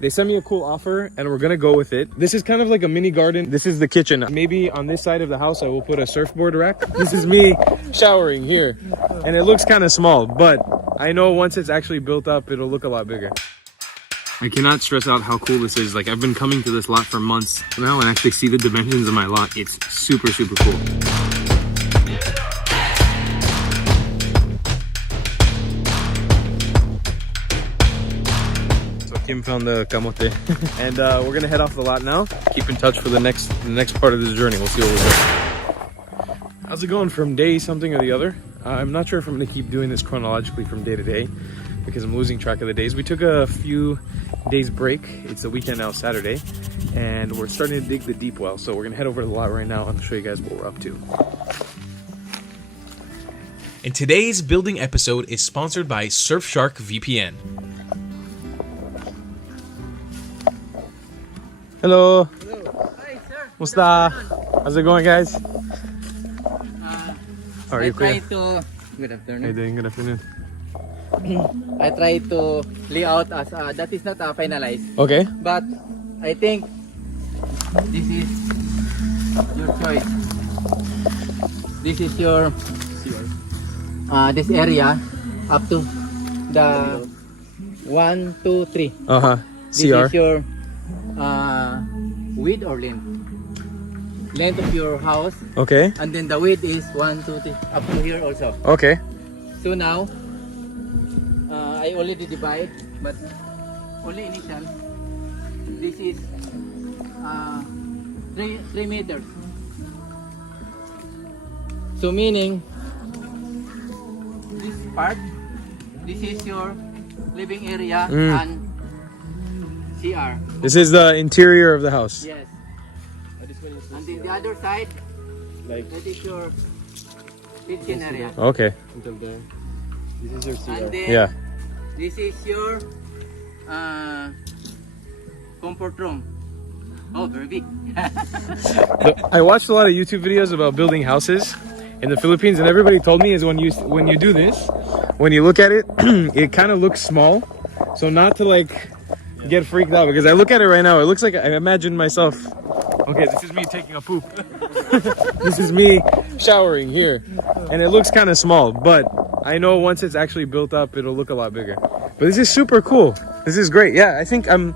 They sent me a cool offer and we're gonna go with it. This is kind of like a mini garden. This is the kitchen. Maybe on this side of the house I will put a surfboard rack. This is me showering here and it looks kind of small, but I know once it's actually built up it'll look a lot bigger. I cannot stress out how cool this is. Like, I've been coming to this lot for months now and actually see the dimensions of my lot. It's super cool. Kim found the camote and we're gonna head off the lot now. Keep in touch for the next part of this journey. We'll see what we're doing. How's it going from day something or the other? I'm not sure if I'm gonna keep doing this chronologically from day to day because I'm losing track of the days. We took a few days break. It's the weekend now, Saturday, and we're starting to dig the deep well. So we're gonna head over to the lot right now and show you guys what we're up to. And today's building episode is sponsored by Surfshark VPN. Hello. Hello. Hi, sir. Musta? How's it going, guys? How are you, Kuya? Good How afternoon. you doing? Good afternoon. I try to lay out as that is not finalized, Okay. but I think this is your choice. This is your this area up to the 1, 2, 3. This CR. is your width or length of your house, Okay. and then the width is 1, 2, 3 up to here also. Okay. So now I already divide, but only initial. This is 3 meters. So meaning this part, this is your living area and CR. This is the interior of the house. Yes. And then the other side, Like that is your kitchen area. okay. Until there. This is your CR. And then Yeah. this is your comfort room. Oh, very big. I watched a lot of YouTube videos about building houses in the Philippines, and everybody told me is when you do this, when you look at it, it kind of looks small. So not to like get freaked out, because I look at it right now, it looks like I imagine myself. Okay, this is me taking a poop. This is me showering here, and it looks kind of small, but I know once it's actually built up, it'll look a lot bigger. But this is super cool. This is great. Yeah, I think I'm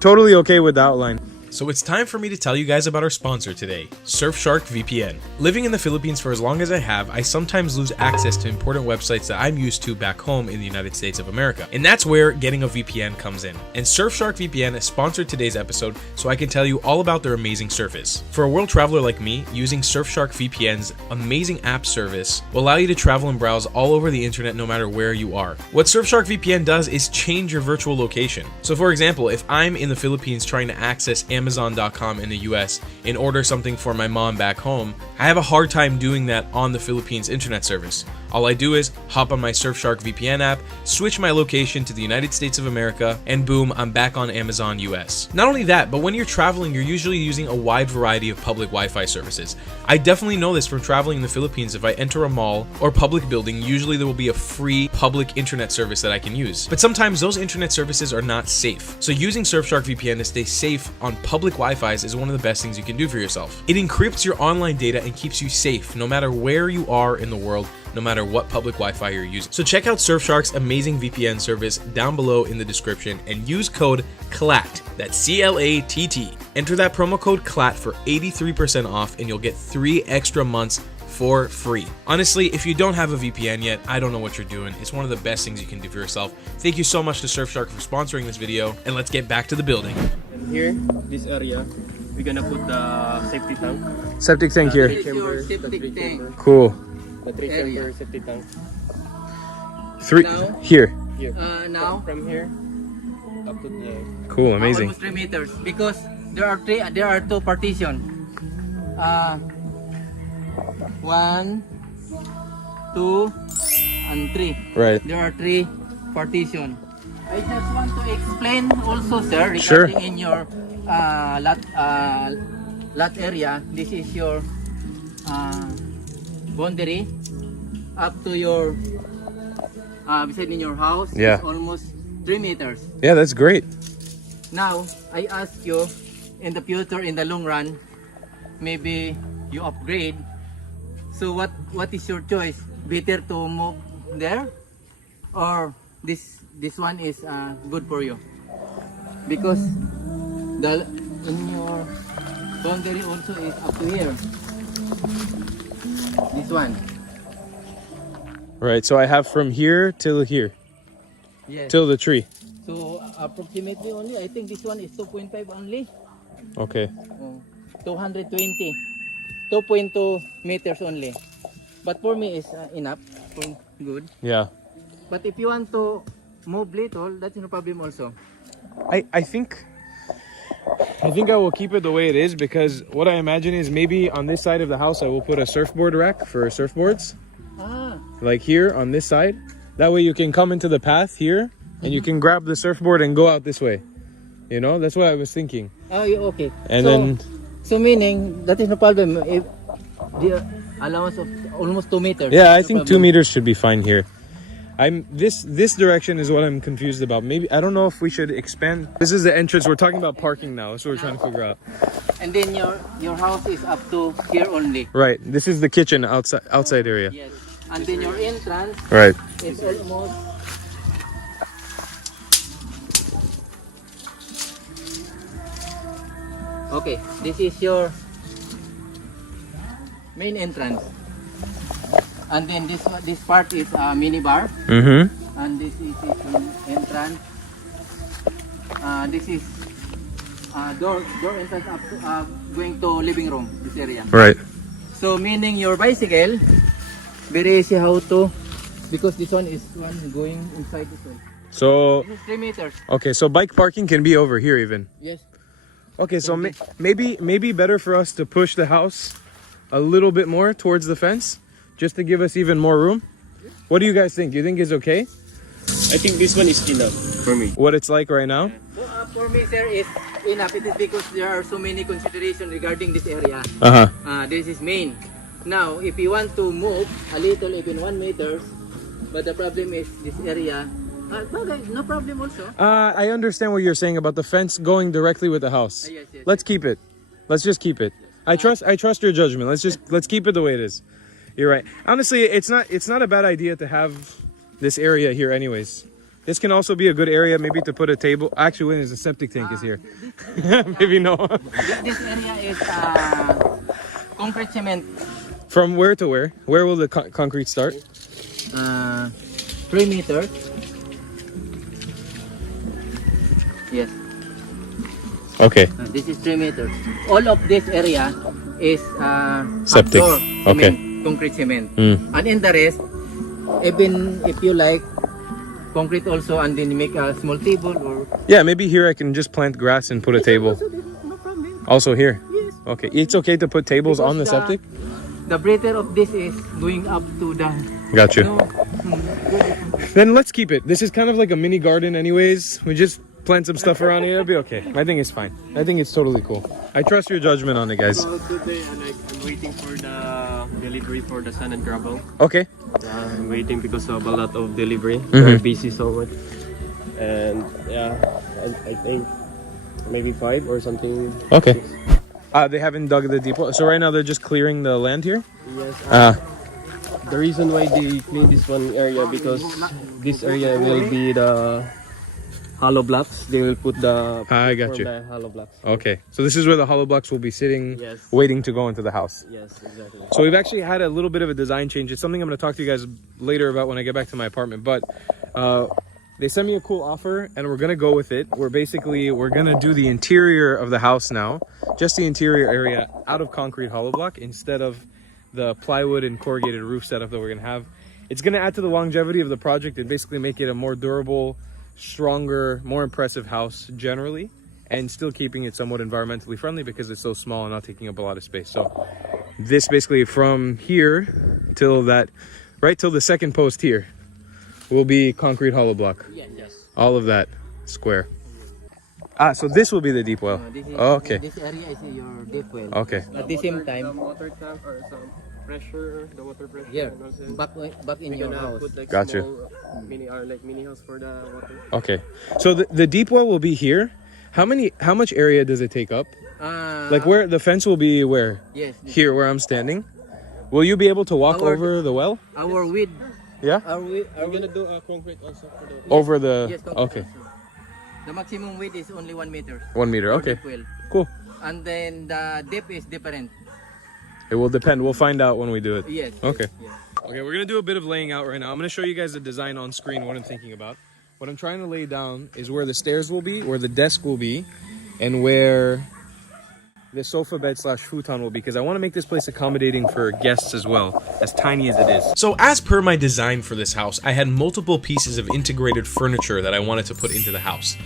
totally okay with the outline. So it's time for me to tell you guys about our sponsor today, Surfshark VPN. Living in the Philippines for as long as I have, I sometimes lose access to important websites that I'm used to back home in the United States of America. And that's where getting a VPN comes in. And Surfshark VPN sponsored today's episode, so I can tell you all about their amazing service. For a world traveler like me, using Surfshark VPN's amazing app service will allow you to travel and browse all over the internet no matter where you are. What Surfshark VPN does is change your virtual location. So for example, if I'm in the Philippines trying to access Amazon.com in the US and order something for my mom back home, I have a hard time doing that on the Philippines internet service. All I do is hop on my Surfshark VPN app, switch my location to the United States of America, and boom, I'm back on Amazon US. Not only that, but when you're traveling, you're usually using a wide variety of public Wi-Fi services. I definitely know this from traveling in the Philippines. If I enter a mall or public building, usually there will be a free public internet service that I can use. But sometimes those internet services are not safe. So using Surfshark VPN to stay safe on public Wi-Fi's is one of the best things you can do for yourself. It encrypts your online data and keeps you safe no matter where you are in the world, no matter what public Wi-Fi you're using. So check out Surfshark's amazing VPN service down below in the description and use code CLATT, that's C-L-A-T-T. Enter that promo code CLATT for 83% off and you'll get 3 extra months for free. Honestly, if you don't have a VPN yet, I don't know what you're doing. It's one of the best things you can do for yourself. Thank you so much to Surfshark for sponsoring this video, and let's get back to the building. And here, this area, we're gonna put the safety tank. Septic tank here. This is your septic tank. Cool. The 3 Area. chamber safety tank. 3 Now? here. Here. Now From here up to there. Cool, amazing. almost 3 meters because there are 2 partition. 1, 2, and 3. Right. There are 3 partition. I just want to explain also, sir, regarding Sure. in your lot area. This is your boundary up to your beside in your house. Yeah. It's almost 3 meters. Yeah, that's great. Now, I ask you, in the future, in the long run, maybe you upgrade. So what is your choice? Better to move there, or this one is good for you? Because in your boundary also is up to here. This one. Right. So I have from here till here, Yes. till the tree. So approximately only, I think this one is 2.5 only. Okay. 220. 2.2 meters only. But for me is enough. Good. Yeah. But if you want to move little, that's no problem also. I think I will keep it the way it is, because what I imagine is maybe on this side of the house I will put a surfboard rack for surfboards, like here on this side. That way you can come into the path here and you can grab the surfboard and go out this way. You know, that's what I was thinking. Oh, okay. And so meaning that is no problem. If the allowance of almost 2 meters. yeah, I no think problem. 2 meters should be fine here. This direction is what I'm confused about. Maybe I don't know if we should expand. This is the entrance. We're talking about parking now. That's what we're trying to figure out. And then your house is up to here only. Right. This is the kitchen outside area. Yes. And then your entrance Right. is almost. Okay, this is your main entrance. And then this part is a mini bar. Mm-hmm. And this is your entrance. This is door entrance up to going to living room, this area. Right. So meaning your bicycle, very easy how to, because this one is going inside this way. So This is 3 meters. okay, so bike parking can be over here even. Yes. Okay, so maybe better for us to push the house a little bit more towards the fence, just to give us even more room. What do you guys think? You think it's okay? I think this one is enough for me. What it's like right now? So for me, sir, is enough. It is because there are so many considerations regarding this area. This is main. Now, if you want to move a little, even 1 meter, but the problem is this area. No problem also. I understand what you're saying about the fence going directly with the house. Yes, yes. Let's keep it. Let's just keep it. I trust your judgment. Let's keep it the way it is. You're right. Honestly, it's not a bad idea to have this area here anyways. This can also be a good area maybe to put a table. Actually, when the septic tank is here. Maybe no. This area is concrete cement. From where to where? Where will the concrete start? 3 meters. Yes. Okay. This is 3 meters. All of this area is Septic. outdoor Okay. cement, concrete cement. Mm. And in the rest, even if you like concrete also, and then make a small table or. Yeah, maybe here I can just plant grass and put a table. Also, no problem. Also here. Yes. Okay. It's okay to put tables Because on the septic? The breather of this is going up to the. Got you. Good. Then let's keep it. This is kind of like a mini garden anyways. We just plant some stuff around here. It'll be okay. I think it's fine. I think it's totally cool. I trust your judgment on it, guys. So today, I'm waiting for the delivery for the sand and gravel. Okay. I'm waiting because of a lot of delivery. Mhm. Very busy so much. And yeah, I think maybe 5 or something. Okay. 6. They haven't dug the deep well. So right now they're just clearing the land here? Yes. The reason why they clean this one area, because this area will be the hollow blocks. They will put the I got for you. the hollow blocks. Okay. So this is where the hollow blocks will be sitting, Yes. waiting to go into the house. Yes, exactly. So we've actually had a little bit of a design change. It's something I'm going to talk to you guys later about when I get back to my apartment. But they sent me a cool offer and we're going to go with it. We're going to do the interior of the house now. Just the interior area out of concrete hollow block instead of the plywood and corrugated roof setup that we're going to have. It's going to add to the longevity of the project and basically make it a more durable, stronger, more impressive house generally, and still keeping it somewhat environmentally friendly because it's so small and not taking up a lot of space. So this basically from here till that, right till the second post here, will be concrete hollow block. Yes. All of that square. So this will be the deep well. This is, Okay. This area is your deep well. Okay. At the same The time, water tank or some pressure, the water pressure. here, And also back in we're your gonna house. put like Gotcha. small mini house for the water. Okay. So the deep well will be here. How much area does it take up? Like where the fence will be where? Yes. Here where I'm standing. Will you be able to walk over the well? Our width. Yeah? Are we gonna do concrete also for the... Over the Yes, concrete okay. also. The maximum width is only 1 meter. 1 meter. for Okay. deep well. Cool. And then the depth is different. It will depend. We'll find out when we do it. Yes. Okay. Yes. Okay, we're gonna do a bit of laying out right now. I'm gonna show you guys the design on screen, what I'm thinking about. What I'm trying to lay down is where the stairs will be, where the desk will be, and where the sofa bed / futon will be, because I want to make this place accommodating for guests as well, as tiny as it is. So as per my design for this house, I had multiple pieces of integrated furniture that I wanted to put into the house.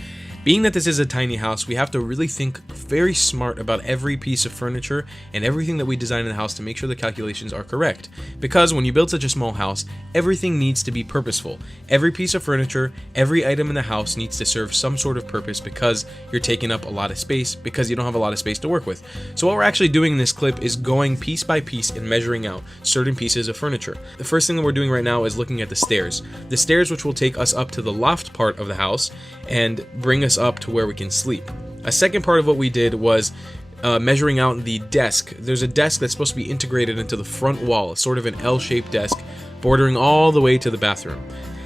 Being that this is a tiny house, we have to really think very smart about every piece of furniture and everything that we design in the house to make sure the calculations are correct. Because when you build such a small house, everything needs to be purposeful. Every piece of furniture, every item in the house needs to serve some sort of purpose because you're taking up a lot of space, because you don't have a lot of space to work with. So what we're actually doing in this clip is going piece by piece and measuring out certain pieces of furniture. The first thing that we're doing right now is looking at the stairs. The stairs which will take us up to the loft part of the house and bring us up to where we can sleep. A second part of what we did was measuring out the desk. There's a desk that's supposed to be integrated into the front wall, sort of an L-shaped desk bordering all the way to the bathroom.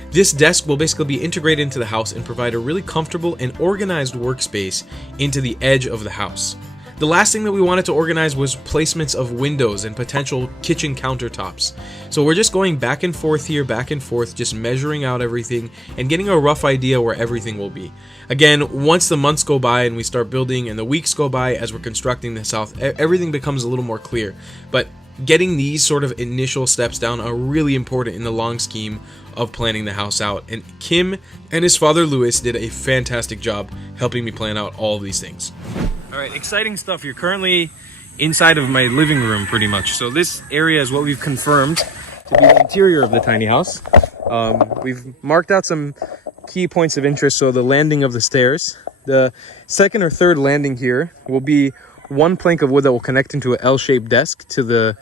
This desk will basically be integrated into the house and provide a really comfortable and organized workspace into the edge of the house. The last thing that we wanted to organize was placements of windows and potential kitchen countertops. So we're just going back and forth here, back and forth, just measuring out everything and getting a rough idea where everything will be. Again, once the months go by and we start building and the weeks go by as we're constructing this house, everything becomes a little more clear. But getting these sort of initial steps down are really important in the long scheme of planning the house out. And Kim and his father Louis did a fantastic job helping me plan out all of these things. All right, exciting stuff. You're currently inside of my living room pretty much. So this area is what we've confirmed to be the interior of the tiny house. We've marked out some key points of interest. So the landing of the stairs, the second or third landing here will be one plank of wood that will connect into an L-shaped desk to the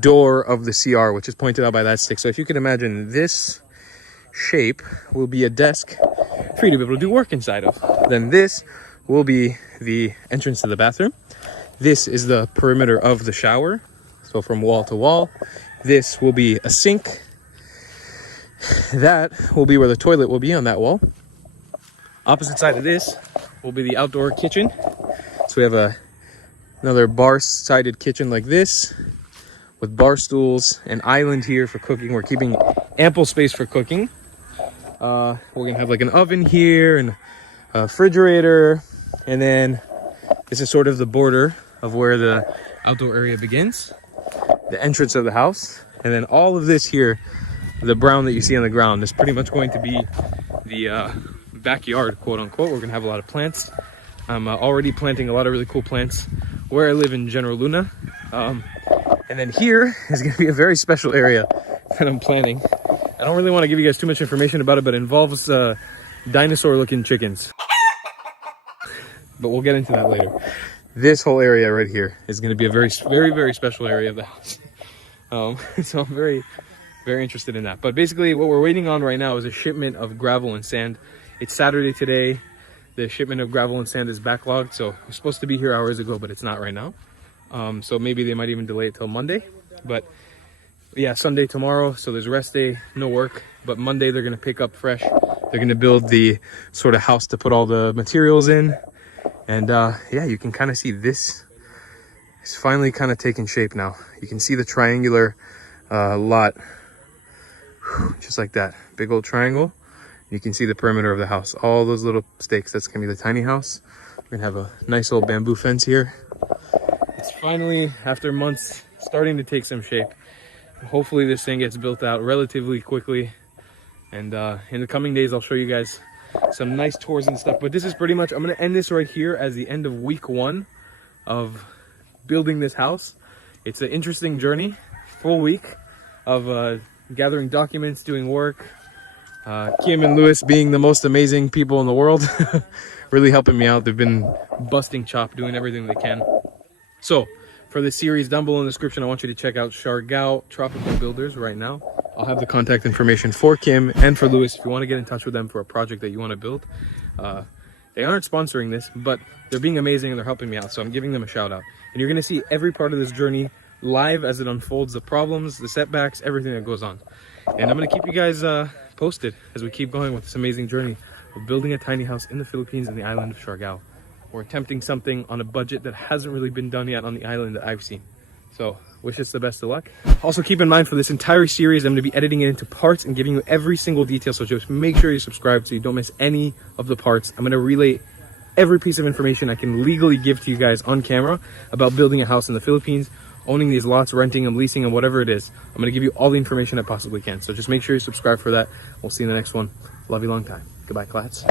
door of the CR, which is pointed out by that stick. So if you can imagine, this shape will be a desk for you to be able to do work inside of. Then this will be the entrance to the bathroom. This is the perimeter of the shower, so from wall to wall. This will be a sink. That will be where the toilet will be, on that wall. Opposite side of this will be the outdoor kitchen. So we have another bar-sided kitchen like this, with bar stools, an island here for cooking. We're keeping ample space for cooking. We're gonna have like an oven here and a refrigerator. And then this is sort of the border of where the outdoor area begins, the entrance of the house. And then all of this here, the brown that you see on the ground, is pretty much going to be the backyard, quote unquote. We're going to have a lot of plants. I'm already planting a lot of really cool plants where I live in General Luna. And then here is going to be a very special area that I'm planning. I don't really want to give you guys too much information about it, but it involves dinosaur-looking chickens. But we'll get into that later. This whole area right here is going to be a very, very, very special area of the house. So I'm very, very interested in that. But basically what we're waiting on right now is a shipment of gravel and sand. It's Saturday today. The shipment of gravel and sand is backlogged. So it was supposed to be here hours ago, but it's not right now. So maybe they might even delay it till Monday. But yeah, Sunday tomorrow. So there's rest day, no work. But Monday they're going to pick up fresh. They're going to build the sort of house to put all the materials in. And yeah, you can kind of see this is finally kind of taking shape now. You can see the triangular lot, just like that. Big old triangle. You can see the perimeter of the house. All those little stakes, that's going to be the tiny house. We're going to have a nice old bamboo fence here. It's finally, after months, starting to take some shape. Hopefully this thing gets built out relatively quickly. And in the coming days, I'll show you guys some nice tours and stuff. But this is pretty much, I'm going to end this right here as the end of week 1 of building this house. It's an interesting journey, full week of gathering documents, doing work. Kim and Louis being the most amazing people in the world, really helping me out. They've been busting chop, doing everything they can. So for this series, down below in the description, I want you to check out Siargao Tropical Builders right now. I'll have the contact information for Kim and for Louis if you want to get in touch with them for a project that you want to build. They aren't sponsoring this, but they're being amazing and they're helping me out. So I'm giving them a shout out. And you're gonna see every part of this journey live as it unfolds, the problems, the setbacks, everything that goes on. And I'm gonna keep you guys posted as we keep going with this amazing journey of building a tiny house in the Philippines in the island of Siargao. We're attempting something on a budget that hasn't really been done yet on the island that I've seen. So wish us the best of luck. Also keep in mind, for this entire series, I'm going to be editing it into parts and giving you every single detail. So just make sure you subscribe so you don't miss any of the parts. I'm going to relay every piece of information I can legally give to you guys on camera about building a house in the Philippines, owning these lots, renting them, leasing them, whatever it is. I'm going to give you all the information I possibly can. So just make sure you subscribe for that. We'll see you in the next one. Love you long time. Goodbye, Clats.